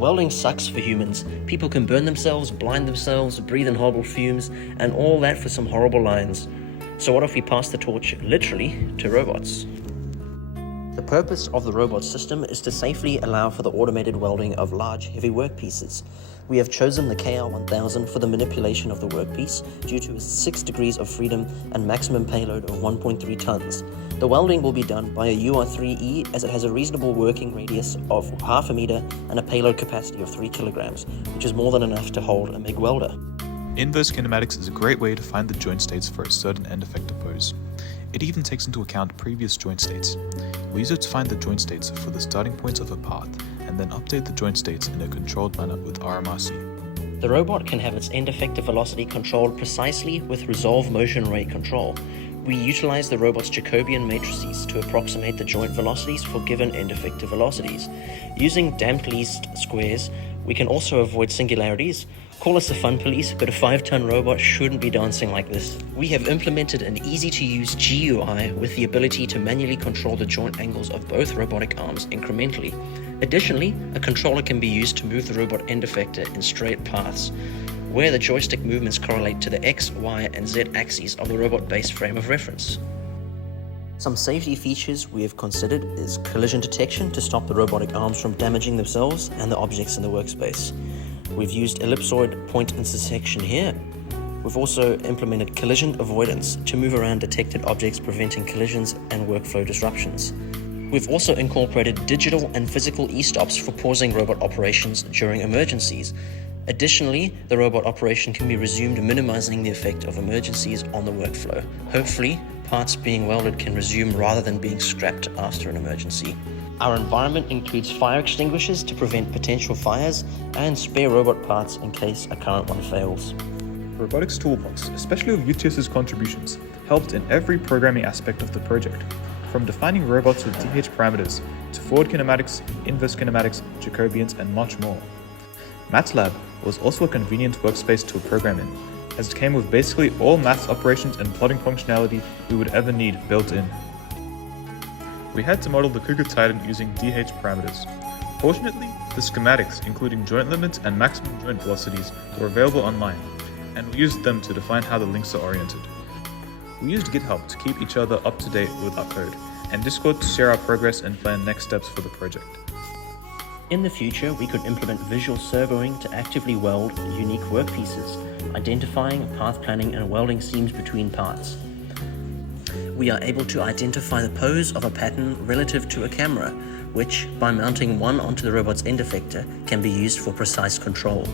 Welding sucks for humans. People can burn themselves, blind themselves, breathe in horrible fumes, and all that for some horrible lines. So what if we pass the torch, literally, to robots? The purpose of the robot system is to safely allow for the automated welding of large, heavy workpieces. We have chosen the KR1000 for the manipulation of the workpiece due to its 6 degrees of freedom and maximum payload of 1.3 tons. The welding will be done by a UR3E as it has a reasonable working radius of half a meter and a payload capacity of 3 kilograms, which is more than enough to hold a MIG welder. Inverse kinematics is a great way to find the joint states for a certain end effector pose. It even takes into account previous joint states. We use it to find the joint states for the starting points of a path, and then update the joint states in a controlled manner with RMRC. The robot can have its end effector velocity controlled precisely with resolve motion rate control. We utilize the robot's Jacobian matrices to approximate the joint velocities for given end effector velocities. Using damped least squares, we can also avoid singularities. Call us the fun police, but a 5-ton robot shouldn't be dancing like this. We have implemented an easy-to-use GUI with the ability to manually control the joint angles of both robotic arms incrementally. Additionally, a controller can be used to move the robot end effector in straight paths, where the joystick movements correlate to the X, Y, and Z axes of the robot base frame of reference. Some safety features we have considered is collision detection to stop the robotic arms from damaging themselves and the objects in the workspace. We've used ellipsoid point intersection here. We've also implemented collision avoidance to move around detected objects, preventing collisions and workflow disruptions. We've also incorporated digital and physical e-stops for pausing robot operations during emergencies. Additionally, the robot operation can be resumed, minimizing the effect of emergencies on the workflow. Hopefully, parts being welded can resume rather than being scrapped after an emergency. Our environment includes fire extinguishers to prevent potential fires and spare robot parts in case a current one fails. Robotics Toolbox, especially with UTS's contributions, helped in every programming aspect of the project, from defining robots with DH parameters to forward kinematics, inverse kinematics, Jacobians, and much more. MATLAB was also a convenient workspace to program in, as it came with basically all maths operations and plotting functionality we would ever need built in. We had to model the Cougar Titan using DH parameters. Fortunately, the schematics, including joint limits and maximum joint velocities, were available online, and we used them to define how the links are oriented. We used GitHub to keep each other up to date with our code, and Discord to share our progress and plan next steps for the project. In the future, we could implement visual servoing to actively weld unique workpieces, identifying, path planning, and welding seams between parts. We are able to identify the pose of a pattern relative to a camera, which, by mounting one onto the robot's end effector, can be used for precise control.